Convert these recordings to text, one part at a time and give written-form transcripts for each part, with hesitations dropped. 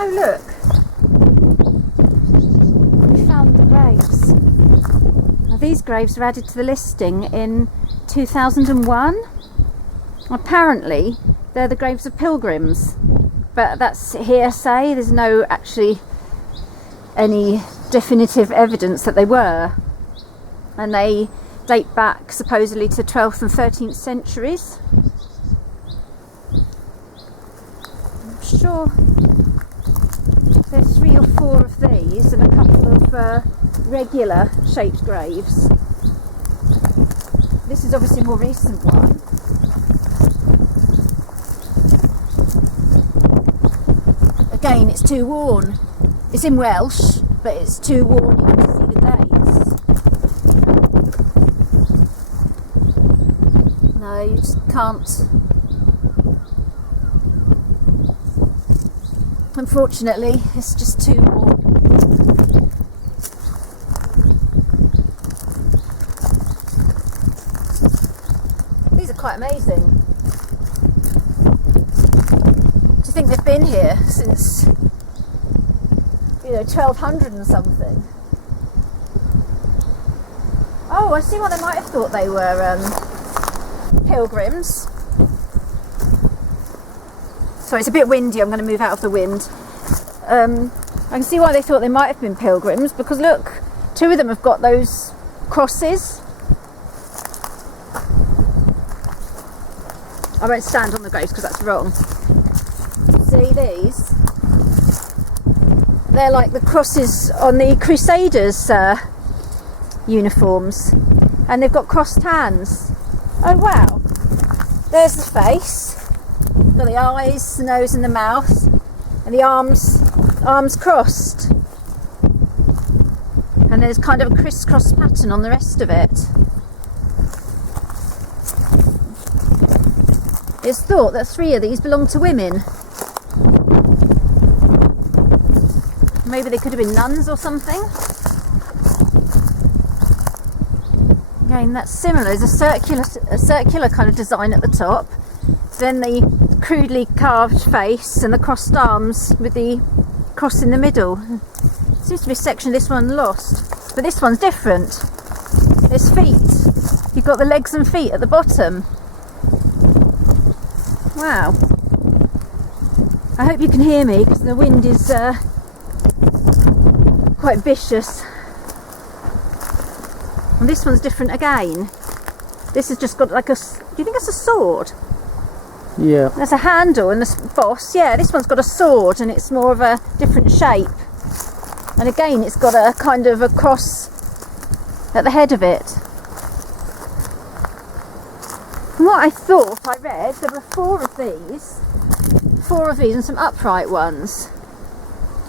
Oh look, we found the graves. Now these graves were added to the listing in 2001. Apparently they're the graves of pilgrims, but that's hearsay. There's no actually any definitive evidence that they were, and they date back supposedly to the 12th and 13th centuries. I'm sure there's 3 or 4 of these and a couple of regular shaped graves. This is obviously a more recent one. Again, it's too worn. It's in Welsh, but it's too worn even to see the dates. No, you just can't. Unfortunately, it's just too worn. These are quite amazing. Do you think they've been here since, 1200 and something? Oh, I see what they might have thought they were, pilgrims. Sorry, it's a bit windy, I'm going to move out of the wind. I can see why they thought they might have been pilgrims, because look, 2 of them have got those crosses. I won't stand on the graves because that's wrong. See these? They're like the crosses on the Crusaders' uniforms, and they've got crossed hands. Oh wow! There's the face. Got the eyes, the nose and the mouth, and the arms crossed. And there's kind of a crisscross pattern on the rest of it. It's thought that 3 of these belong to women. Maybe they could have been nuns or something. Again, that's similar. There's a circular kind of design at the top. Then the crudely carved face and the crossed arms with the cross in the middle. Seems to be a section of this one lost, but this one's different. There's feet. You've got the legs and feet at the bottom. Wow. I hope you can hear me because the wind is quite vicious. And this one's different again. This has just got like a... Do you think it's a sword? Yeah. There's a handle and the boss. Yeah, this one's got a sword and it's more of a different shape. And again, it's got a kind of a cross at the head of it. From what I thought I read, there were 4 of these and some upright ones.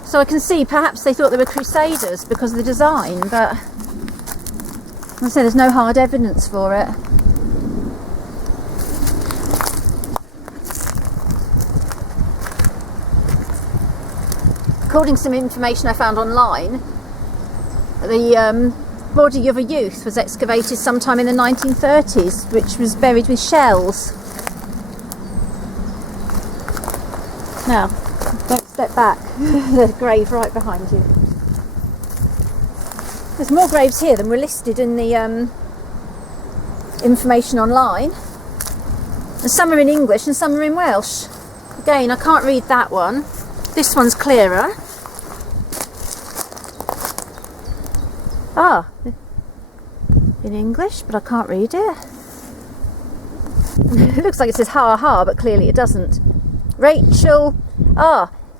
So I can see perhaps they thought they were Crusaders because of the design, but I say there's no hard evidence for it. According to some information I found online, the body of a youth was excavated sometime in the 1930s, which was buried with shells. Now, don't step back. There's a grave right behind you. There's more graves here than were listed in the information online. And some are in English and some are in Welsh. Again, I can't read that one. This one's clearer. Ah, in English, but I can't read it. It looks like it says ha ha, but clearly it doesn't. Rachel,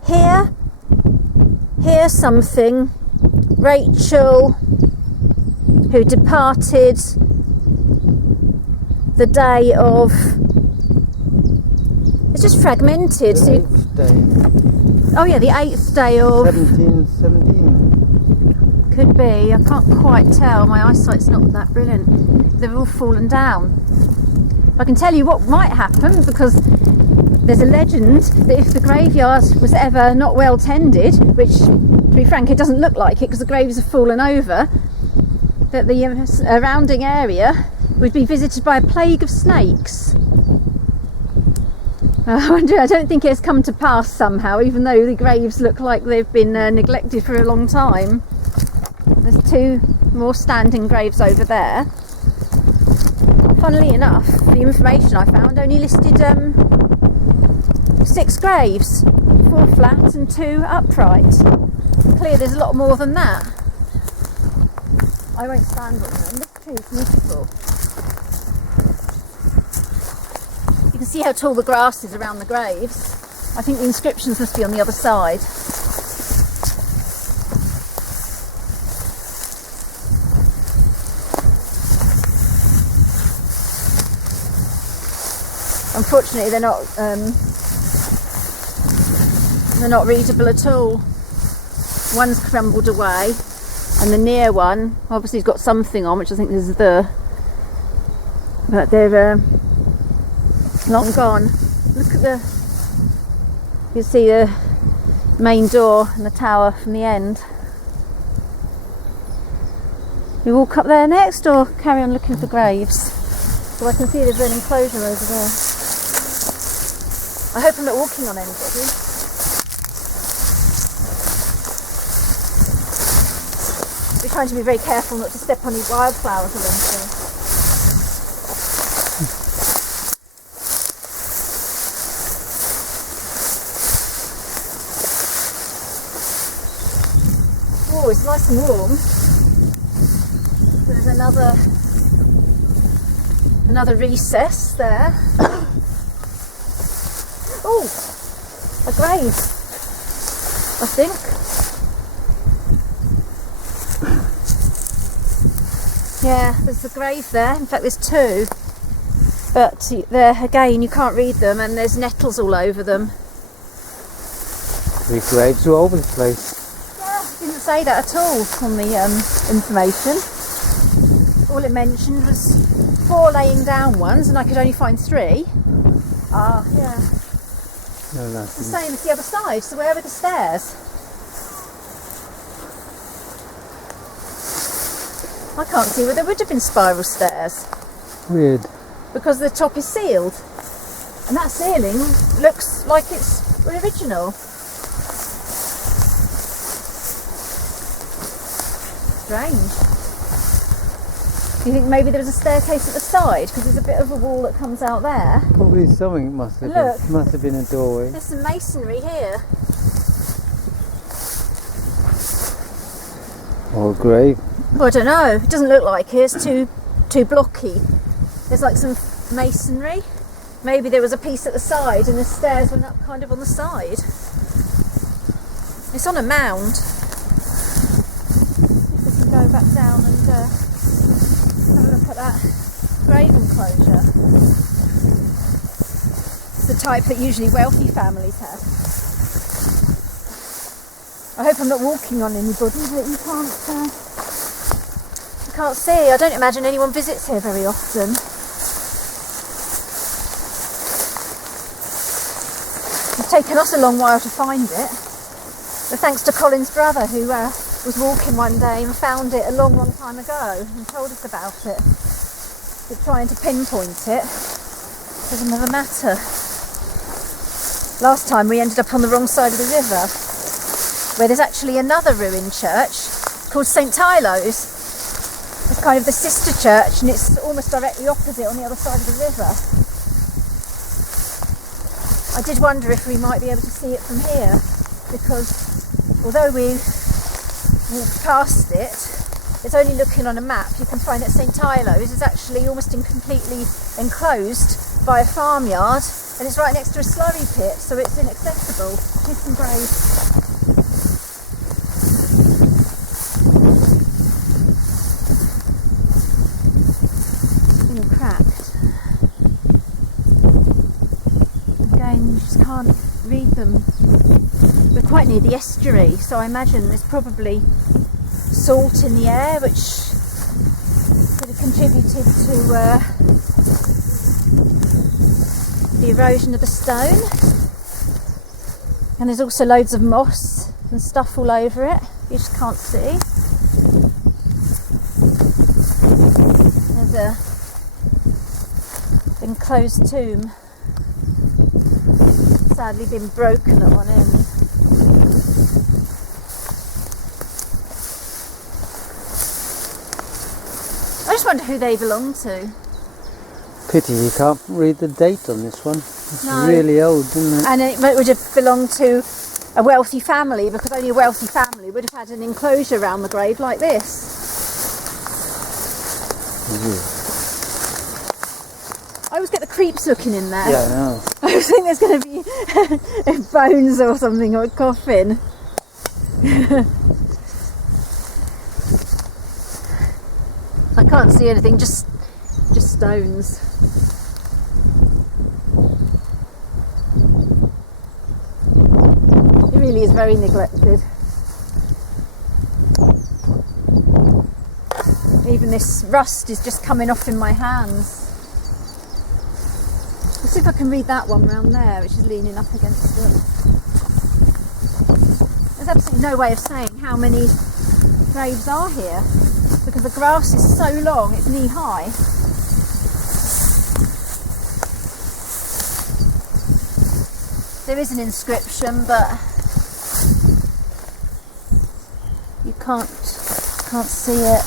here something. Rachel, who departed the day of... It's just fragmented. The 8th day. Oh yeah, the 8th day of... 1717. Could be, I can't quite tell, my eyesight's not that brilliant. They've all fallen down. I can tell you what might happen, because there's a legend that if the graveyard was ever not well tended, which to be frank it doesn't look like it because the graves have fallen over, that the surrounding area would be visited by a plague of snakes. I don't think it's come to pass somehow, even though the graves look like they've been neglected for a long time. There's 2 more standing graves over there. Funnily enough, the information I found only listed 6 graves, 4 flat and 2 upright. Clearly there's a lot more than that. I won't stand on them. This tree is beautiful. You can see how tall the grass is around the graves. I think the inscriptions must be on the other side. Unfortunately, they're not readable at all. One's crumbled away, and the near one obviously has got something on, which I think is but they're long gone. Look at you can see the main door and the tower from the end. We walk up there next, or carry on looking for graves? Well, I can see there's an enclosure over there. I hope I'm not walking on anybody. We're trying to be very careful not to step on any wildflowers or anything. Oh, it's nice and warm. There's another recess there. Oh, a grave, I think. Yeah, there's a grave there. In fact, there's 2. But there again, you can't read them, and there's nettles all over them. The graves are all over the place. Yeah, it didn't say that at all on the information. All it mentioned was 4 laying down ones, and I could only find 3. Ah, yeah. No, It's the same as the other side, so where are the stairs? I can't see where there would have been spiral stairs. Weird. Because the top is sealed. And that ceiling looks like it's original. Strange. Do you think maybe there was a staircase at the side? Because there's a bit of a wall that comes out there. Probably something must have been a doorway. There's some masonry here. Or a grave. Well, I don't know. It doesn't look like it. It's too blocky. There's like some masonry. Maybe there was a piece at the side and the stairs went up kind of on the side. It's on a mound. We can go back down and have a look at that grave enclosure. It's the type that usually wealthy families have. I hope I'm not walking on anybody that you can't see. I don't imagine anyone visits here very often. It's taken us a long while to find it, but thanks to Colin's brother, who was walking one day and found it a long time ago and told us about it. But trying to pinpoint it was another matter. Last time we ended up on the wrong side of the river, where there's actually another ruined church called St. Tylo's. It's kind of the sister church, and it's almost directly opposite on the other side of the river. I did wonder if we might be able to see it from here, because although we walked past it, it's only looking on a map. You can find that St. Tylo's is actually almost completely enclosed by a farmyard, and it's right next to a slurry pit, so it's inaccessible. Here's some graves. Again, you just can't read them. We're quite near the estuary, so I imagine there's probably salt in the air, which could have contributed to the erosion of the stone. And there's also loads of moss and stuff all over it. You just can't see. There's a enclosed tomb. sadly been broken at one end. I just wonder who they belong to. Pity you can't read the date on this one. It's No. really old, isn't it? And it would have belonged to a wealthy family, because only a wealthy family would have had an enclosure around the grave like this. I always get the creeps looking in there. Yeah, I know. I always think there's going to be bones or something, or a coffin. I can't see anything, just stones. It really is very neglected. Even this rust is just coming off in my hands. Let's see if I can read that one round there, which is leaning up against it. There's absolutely no way of saying how many graves are here, because the grass is so long, it's knee high. There is an inscription, but you can't see it.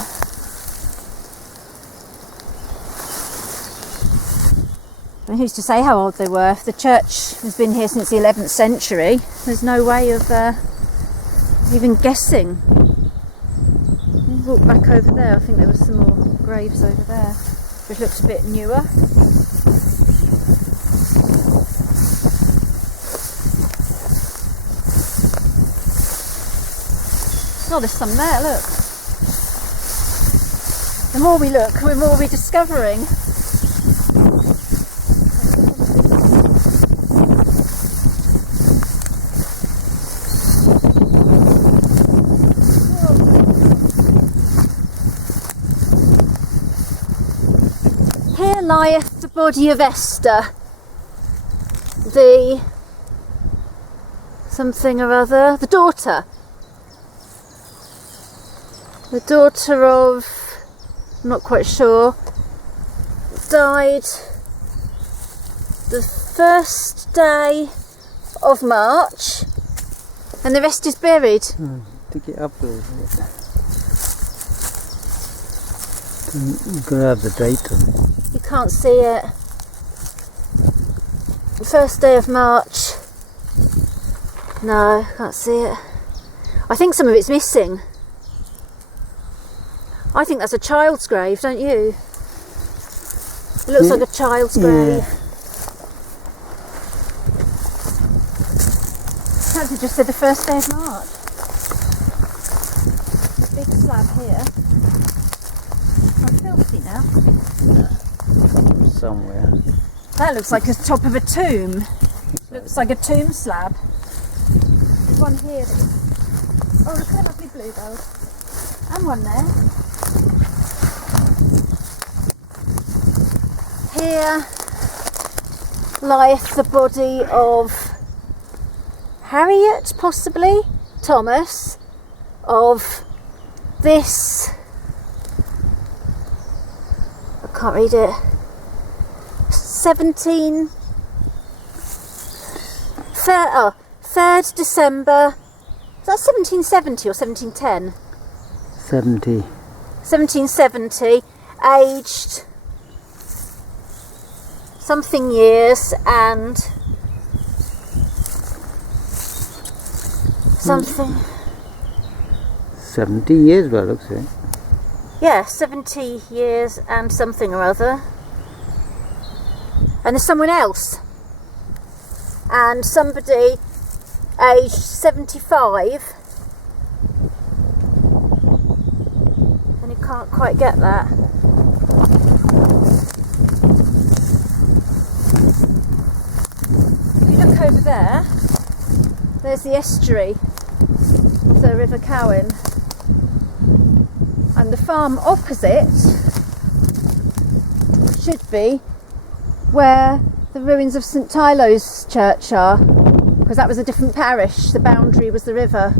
I mean, who's to say how old they were? If the church has been here since the 11th century, there's no way of even guessing. Walk back over there. I think there were some more graves over there, which looks a bit newer. Oh, there's some there, look. The more we look, the more we're discovering. Here lieth the body of Esther, the something or other, the daughter of, I'm not quite sure, died the first day of March, and the rest is buried. Dig it up a little bit. You're going to have the date on it. You can't see it. The first day of March. No, can't see it. I think some of it's missing. I think that's a child's grave, don't you? It looks like a child's grave. Perhaps it just said the first day of March. Big slab here. I'm filthy now. Somewhere. That looks like the top of a tomb. Looks like a tomb slab. There's one here. Oh, look at the lovely bluebells. And one there. Here lieth the body of Harriet, possibly, Thomas, of this, I can't read it, 3rd December, is that 1770 or 1710? 70. 1770, aged something years and something. 70 years, well, looks like. Yeah, 70 years and something or other. And there's someone else. And somebody aged 75. And you can't quite get that. If you look over there, there's the estuary of the River Cowan. And the farm opposite should be where the ruins of St Tylo's church are, because that was a different parish. The boundary was the river.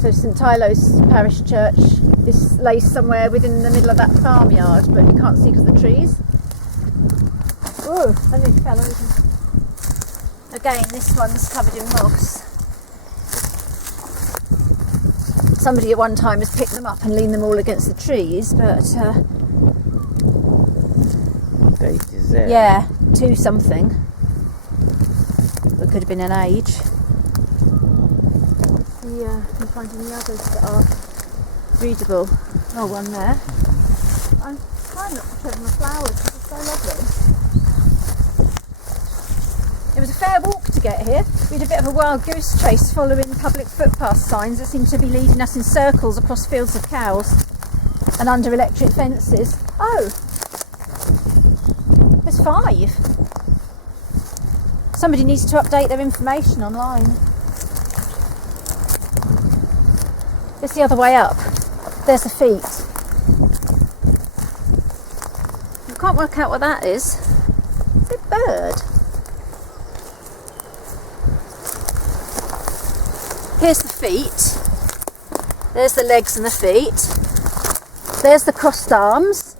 So St Tylo's parish church is lays somewhere within the middle of that farmyard, but you can't see because of the trees. Oh, I nearly fell over. Again, this one's covered in moss. Somebody at one time has picked them up and leaned them all against the trees, but Date is there. yeah, 2 something. It could have been an age. Let's see, I'm finding the others that are readable. Oh, one there. I'm trying not to tread on the flowers because it's so lovely. It was a fair walk to get here. We had a bit of a wild goose chase following public footpath signs that seemed to be leading us in circles across fields of cows and under electric fences. Oh! There's 5. Somebody needs to update their information online. It's the other way up. There's the feet. I can't work out what that is. It's a bird. Here's the feet. There's the legs and the feet. There's the crossed arms.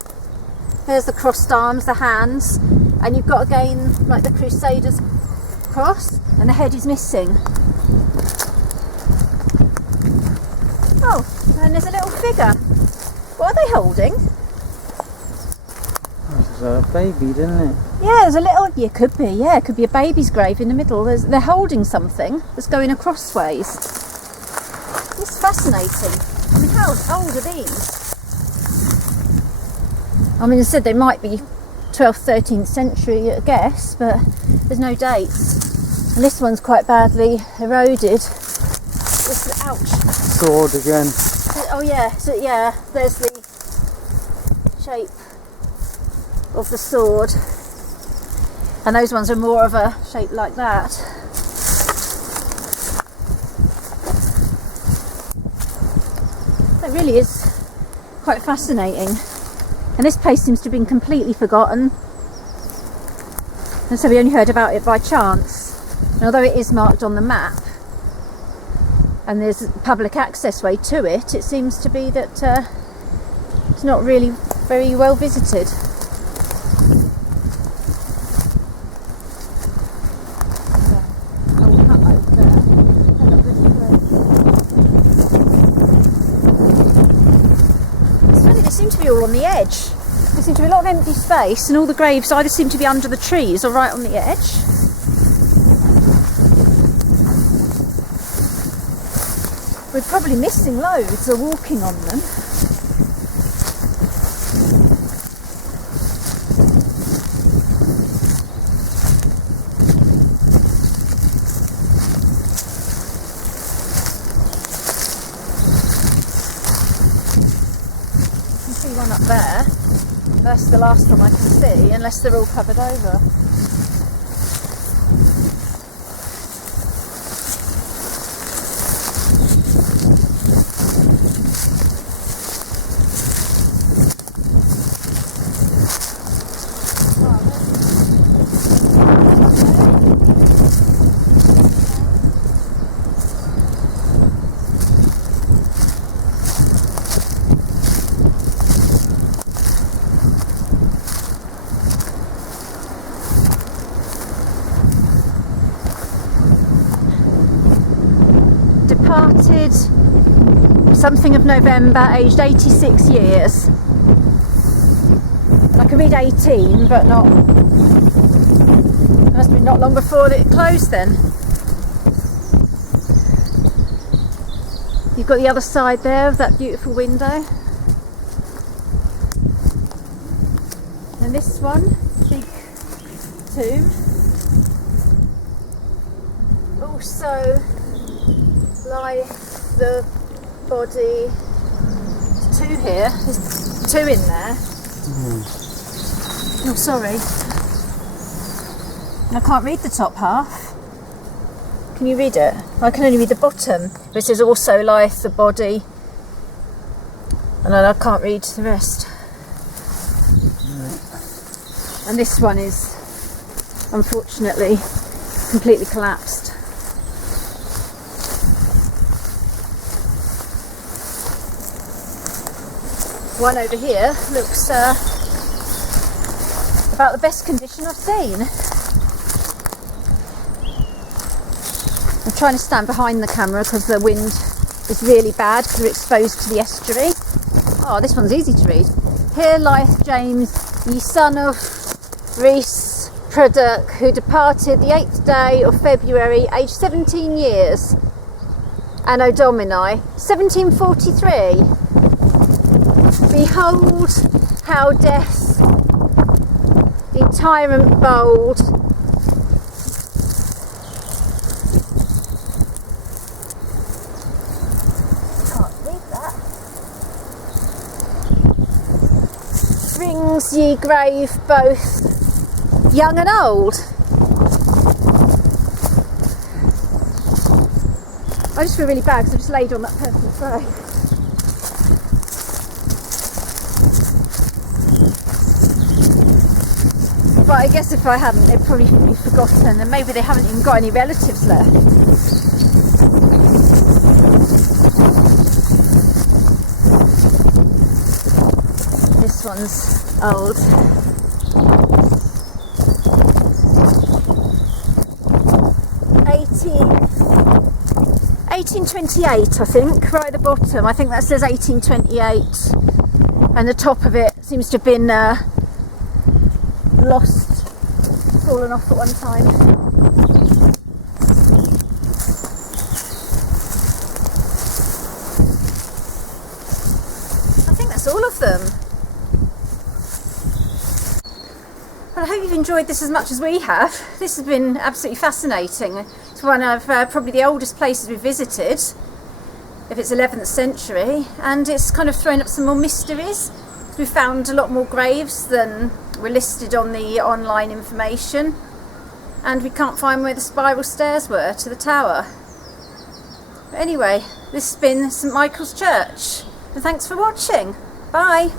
There's the crossed arms, the hands. And you've got again like the Crusaders cross, and the head is missing. Oh, and there's a little figure. What are they holding? This is a baby, isn't it? Yeah, there's a little, yeah, it could be, yeah, it could be a baby's grave in the middle. They're holding something that's going across ways. It's fascinating. I mean, how old are these? I mean, I said they might be 12th, 13th century, I guess, but there's no dates. And this one's quite badly eroded. Ouch. Sword again. Oh yeah, so yeah, there's the shape of the sword. And those ones are more of a shape like that. It really is quite fascinating. And this place seems to have been completely forgotten. And so we only heard about it by chance. And although it is marked on the map, and there's a public access way to it, it seems to be that it's not really very well visited. It's funny, they seem to be all on the edge. There seems to be a lot of empty space, and all the graves either seem to be under the trees or right on the edge. We're probably missing loads or walking on them. You can see one up there. That's the last one I can see, unless they're all covered over. Departed something of November, aged 86 years. I can read 18, but not. It must have been not long before it closed then. You've got the other side there of that beautiful window. And this one, big tomb. Also lie the body. There's 2 here. There's 2 in there. Oh, sorry. I can't read the top half. Can you read it? I can only read the bottom. It says also lieth the body. And then I can't read the rest. And this one is, unfortunately, completely collapsed. One over here looks about the best condition I've seen. trying to stand behind the camera because the wind is really bad because we're exposed to the estuary. Oh, this one's easy to read. Here lieth James, ye son of Rhys Prydock, who departed the 8th day of February, aged 17 years, Anno Domini 1743. Behold how death, the tyrant bold, can't read that, brings ye grave both young and old. I just feel really bad because I just laid on that person's grave. But I guess if I hadn't, they'd probably be forgotten, and maybe they haven't even got any relatives left. This one's old. 1828, I think, right at the bottom. I think that says 1828, and the top of it seems to have been lost, fallen off at one time. I think that's all of them. Well, I hope you've enjoyed this as much as we have. This has been absolutely fascinating. It's one of probably the oldest places we've visited, if it's 11th century, and it's kind of thrown up some more mysteries. We found a lot more graves than were listed on the online information, and we can't find where the spiral stairs were to the tower. But anyway, this has been St Michael's Church, and thanks for watching. Bye.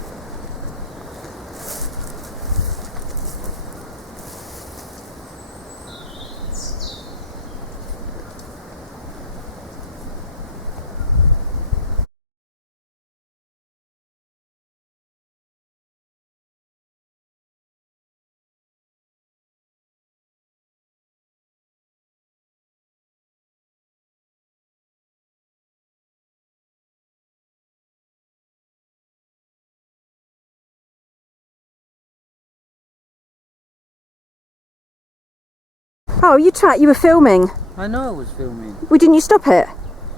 Oh, you were filming. I know I was filming. Well, didn't you stop it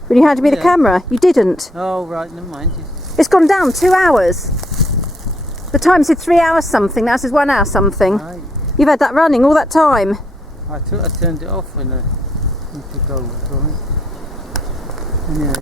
when you handed me the camera? You didn't. Oh, right, never mind. It's gone down 2 hours. The time said 3 hours something, now it says 1 hour something. Right. You've had that running all that time. I thought I turned it off when I need to go. Yeah.